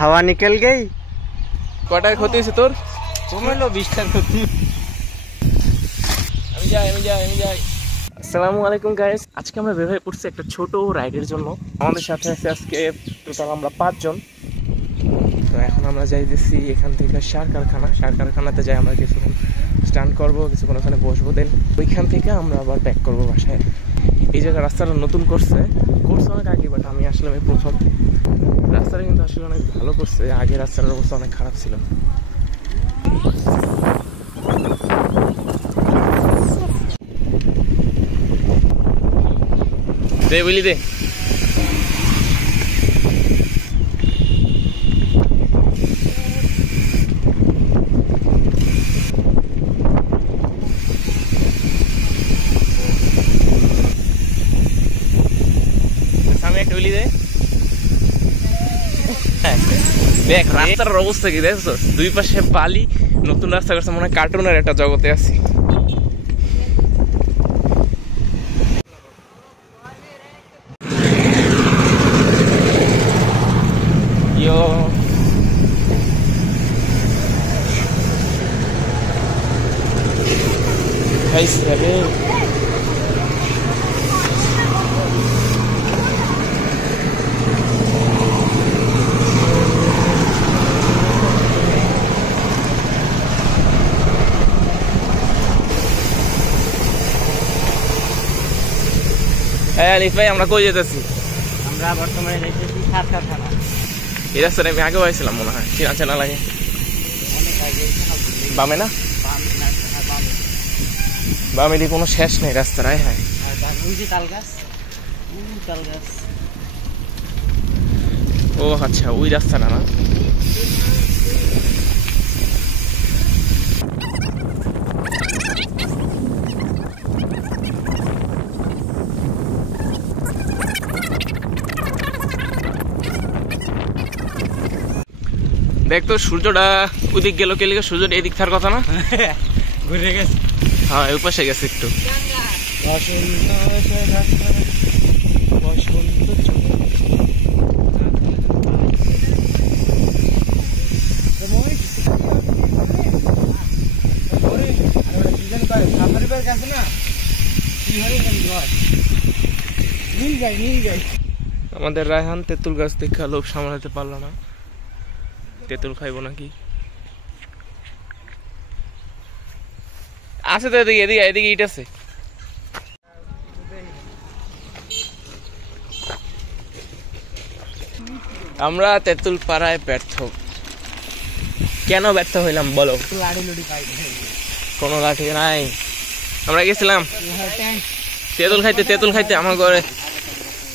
हवा निकल गई। কটার ক্ষতি হয়েছে তোর? কমলো 20টার ক্ষতি। আমি যাই। আসসালামু আলাইকুম গাইস, আজকে আমরা বের হয়ে পড়ছি একটা ছোট রাইডের জন্য। আমাদের সাথে আছে আজকে টোটাল আমরা 5 জন। তো এখন আমরা যাইতেছি এখান থেকে সার কারখানাতে যাই। আমরা কিছুক্ষণ স্টান্ট করবো, কিছুক্ষণ ওখানে বসবো, দেন ওইখান থেকে আমরা আবার ব্যাক করবো বাসায়। এই জায়গায় রাস্তাটা নতুন করছে অনেক আগে, বাট আমি আসলে প্রথম। রাস্তাটা কিন্তু আসলে অনেক ভালো করছে, আগে রাস্তার অবস্থা অনেক খারাপ ছিল। দে বলি দে। সামনে একটা বলি দে। দেখ রাস্তার অবস্থা কি দেখছো, দুই পাশে বালি, নতুন রাস্তা করছে, মনে হয় কার্টুনের একটা জগতে আছি। আমরা কই যেতেছি? আমরা বর্তমানে যাইতেছি সার কারখানা। এই রাস্তাটা আমি আগে পাইছিলাম মনে হয়, চেনা লাগে। বামে না, বামে দিয়ে কোনো শেষ নেই রাস্তায়। হ্যাঁ ও আচ্ছা, ওই রাস্তাটা না। দেখ তো সূর্যটা ওদিক গেল, কে লিখে সূর্যটা এদিক থাকার কথা না? ঘুরে গেছে। হ্যাঁ ওই পাশে গেছে একটু। আমাদের রায়হান তেঁতুল গাছ দেখে লোভ সামলাতে পারলো না, তেঁতুল খাইবো নাকি। আছে তো এদিকে ইট আছে। আমরা তেঁতুল পাড়ায় ব্যর্থ। কেন ব্যর্থ হইলাম বলো? কোনো লাঠি নাই। আমরা গেছিলাম তেঁতুল খাইতে, আমার ঘরে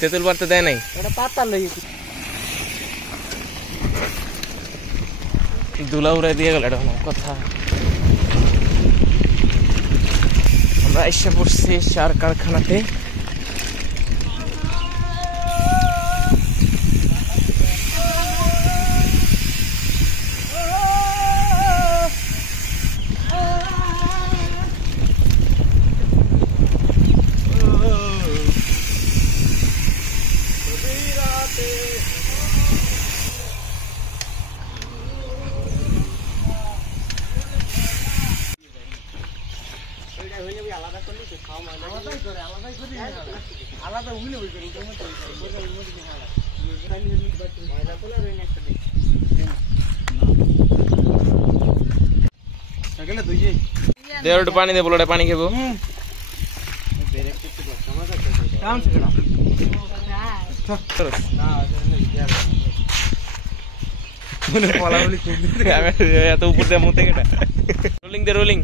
তেঁতুল পাড়তে দেয় নাই। দুলা উড়াই দিয়ে গেল, এটা কথা। আমরা এসে পড়ছি সার কারখানাতে। পানি দে, বলো পানি খাবো। এত উপর দিয়ে মুতে গেটা। রোলিং দে, রোলিং।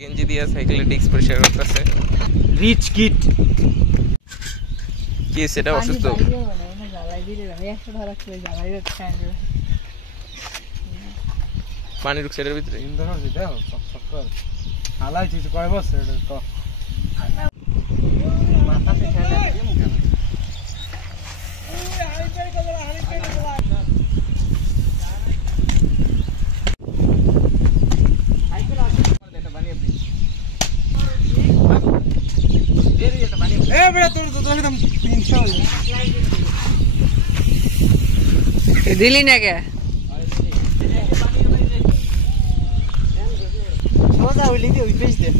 গেঞ্জি দিয়ে সাইকেলের ডিস্ক পরিষ্কার করতেছে। রিচ কিট কি সেটা অসুস্থ। পানি ঢুকছে এর ভিতরে। দিলি না কে সোজা হইলি দি ওই পেজ দে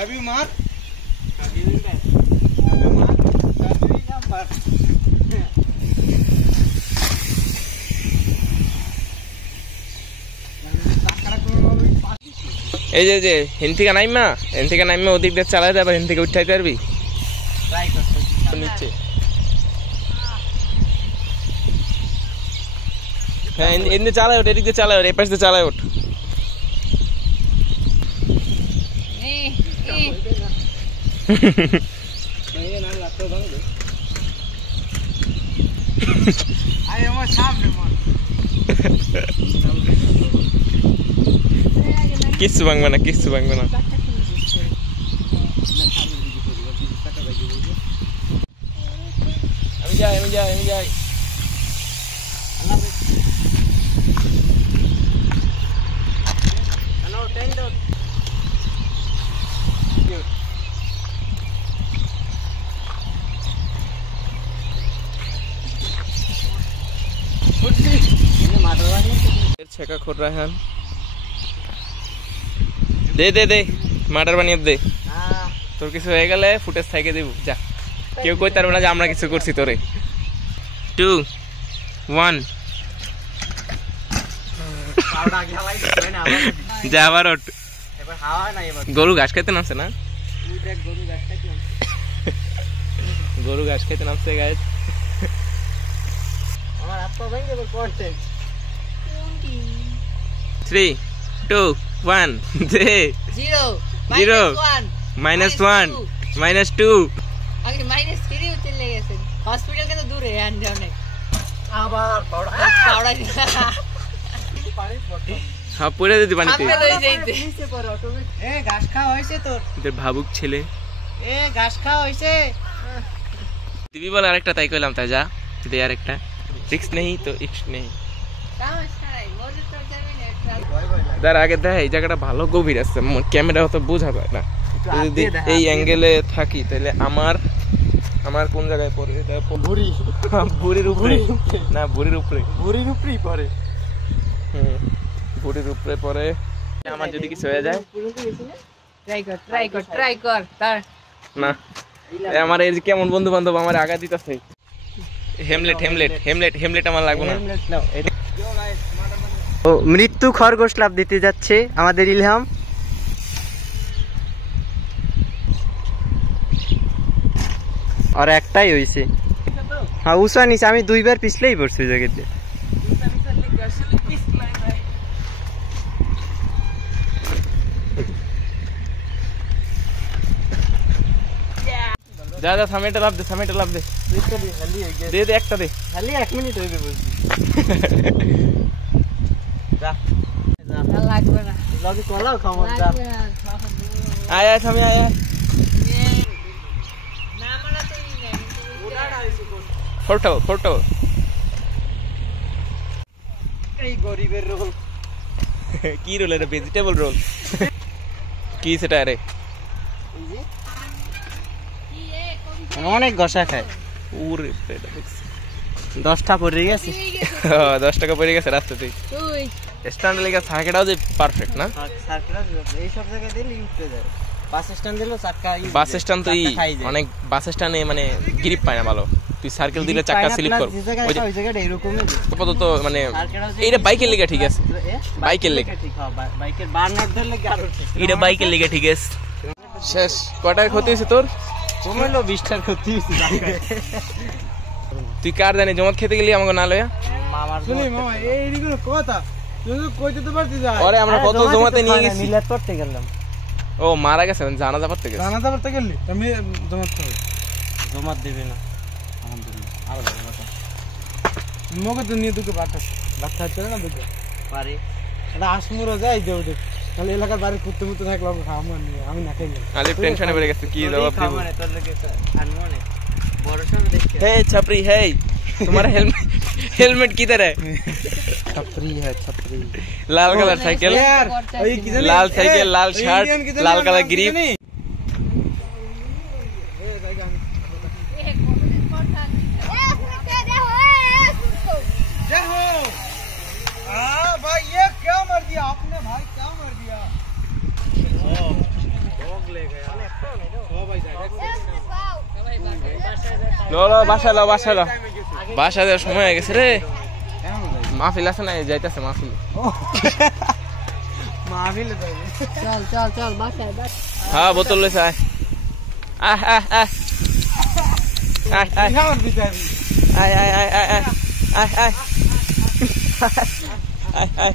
Have you marked? Have you marked? এই যে হিন থেকে নাইমা ওদিক দিয়ে চালাই দেবে হিন থেকে উঠাইতে পারবি নিচে হ্যাঁ এদিকে চালাই ওঠ এদিক দিয়ে চালাই ওঠ এই পাশ দিয়ে চালাই ওঠ কিচ্ছু ভাঙবে না আমি যাই छक्का खोल रहा है दे মাটার বানিয়ে দে তোর কিছু হয়ে গেলে ফুটেজ থেকে দিব যা কেউ কই তারবে না যে আমরা কিছু করছি তোরে 2 1 যা আবার ওঠ গরু ঘাস খাইতে নামছে না গরু ঘাস খাইতে নামছে গাইস আমার হাত পা ভেঙে গেল কন্টেন্ট 3 2 1 দে 0 -1 -2 আগে -3 চলে গেছে হসপিটাল কে তো দূরে আনতে অনেক আবার পাউডার পানি পড়তো হ্যাঁ পড়ে দিতে পানিতে নিচে পড়ে অটোমেটিক ঘাস খাওয়া হইছে তোর এদের ভাবুক ছেলে ঘাস খাওয়া হইছে দিবি বল আরেকটা তাই কইলাম তাই যা দে আরেকটা রিস্ক নেই তো ইক্স নেই দাঁড়া আগে দেখ এই জায়গাটা ভালো গভীর আছে ক্যামেরা হয়তো বোঝা যায় না যদি এই অ্যাঙ্গেলে থাকি তাহলে আমার কোন জায়গায় পড়ে এটা ভুঁড়ির উপরে না ভুঁড়ির উপরেই পড়ে ভুঁড়ির উপরে পড়ে আমার যদি কিছু হয়ে যায় ট্রাই কর তার না আমার এই যে কেমন বন্ধু বান্ধব আমার আগা দিতেছে হেমলেট আমার লাগবে না ও মৃত্যু খরগোশ লাভ দিতে যাচ্ছে আমাদের ইলহাম আর একটাই হইছে হ্যাঁ উষা নিচে আমি 2 বার পিছলেই পড়ছি জায়গাতে যা সামেটা লাভ দে দে একটা দে খালি 1 মিনিট হইবে বলছি যা লাগবে না লগে কলাও খামো যা আয় থামি আয় না মানা তো নেই ওড়াড়া হইছে ফটো এই গরিবের রোল কি রোল এটা ভেজিটেবল রোল কি সেটা রে অনেক গসা খায় ওরে 10টা পড়ে গেছে 10 টাকা পড়ে গেছে রাস্তাতেই তুই স্ট্যান্ডে লেগে সার্কিটটাও যে পারফেক্ট না সার্কেল এই সব জায়গায় দিলে উঠতে যায় বাস স্ট্যান্ড দিলো চাকা বাস স্ট্যান্ড তো অনেক বাস স্ট্যান্ডে মানে গ্রিপ পায় না ভালো তুই সার্কেল দিলে চাকা স্লিপ কর ওই জায়গাটা এরকমই আপাতত মানে এইটা বাইকের লেগে ঠিক আছে বাইকের লেগে ঠিক হবে বাইকের বার্নার ধরলে আরো ঠিক এটা বাইকের লেগে ঠিক আছে শেষ কটার ক্ষতি হয়েছে তোর কমেলো 20টার ক্ষতি হয়েছে তুই কার জানি জমত খেতে গেলি আমাকে না লয়া মামার শুনি মামা এইগুলো কথা তুই কইতে তো পারতি যা আরে আমরা কত জমাতে নিয়ে গেছি মিলাদ করতে গেলাম ও মারা গেছে জানাজা পড়তে গেছে জানাজা পড়তে গেলি তুমি জমাত করো জমাত দিবে না আলহামদুলিল্লাহ আরো ভালো কথা মগে তো নিয়ে দুটো বাটা হচ্ছে না দুটো পারে এটা আসমুরো যায় যে ওদের তাহলে এলাকার বাড়ি ঘুরতে ঘুরতে থাকলাম খাওয়া নিয়ে আমি না খাইলাম আলিফ টেনশনে পড়ে গেছে কি জবাব দিব তোর লাগে আনবো না বড় সব দেখে हे छपरी है तुम्हारा हेलमेट किधर है छपरी है छपरी लाल कलर साइकिल लाल साइकिल लाल शर्ट लाल कलर ग्रिप भाई ये क्या मार दिया आपने भाई क्या मार दिया लो लो বাসা লো বাসা যাওয়ার সময় হয়ে গেছে রে মাহফিল আছে না যাইতেছে মাহফিল চল চল চল বাসায় বাস হ্যাঁ বোতল লইছে আয় আয় আয় আয় আয় আয় আমার বিচারি আয় আয় আয় আয় আয় আয় আয় আয় আয়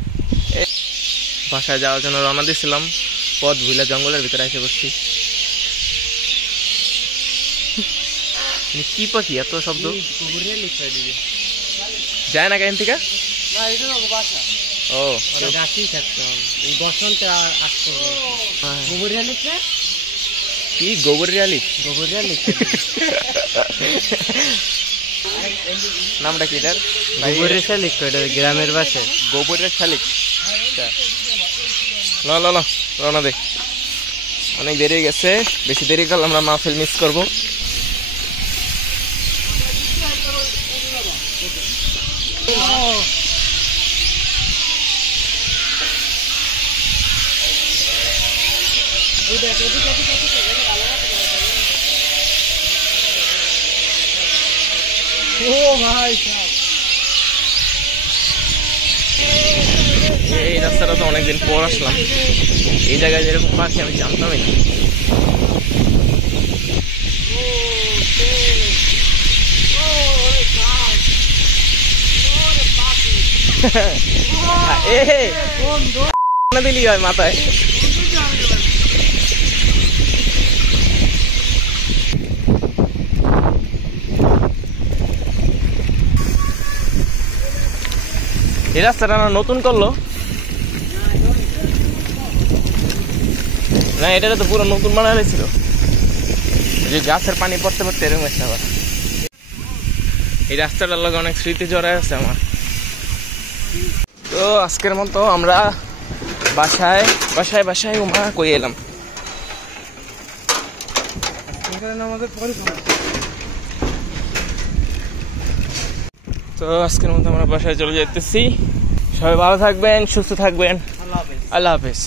বাসায় যাওয়ার জন্য রওনা দিয়েছিলাম পথ ভুলে জঙ্গলের ভিতরে এসে বসছি কি পাখি এত শব্দ যায় না কেন থেকে না এটা তো বাসা ও গাছই থাকতো এই বসন্তে আসতো গোবরিয়া লিখছে কি গোবরিয়ালি নামটা কি এটার গোবরিয়া শালিক এটা গ্রামের বাসে গোবরের শালিক ল ল ল রওনা দে অনেক দেরি হয়ে গেছে বেশি দেরি করলে আমরা মাহফিল মিস করবো ও ভাই এই রাস্তাটা তো অনেকদিন পর আসলাম এই জায়গায় যেরকম পাখি আমি জানতামই না দিলি হয় মাথায় এই রাস্তাটা না নতুন করলো না এটা তো পুরো নতুন বানানো ছিল যে গাছের পানি পড়তে পড়তে এরকম একটা আবার এই রাস্তাটার লগে অনেক স্মৃতি জড়ায় আছে আমার তো আজকের মতো আমরা বাসায় উমা কই এলাম আমাদের তো আজকের মতো আমরা বাসায় চলে যেতেছি সবাই ভালো থাকবেন সুস্থ থাকবেন আল্লাহ হাফেজ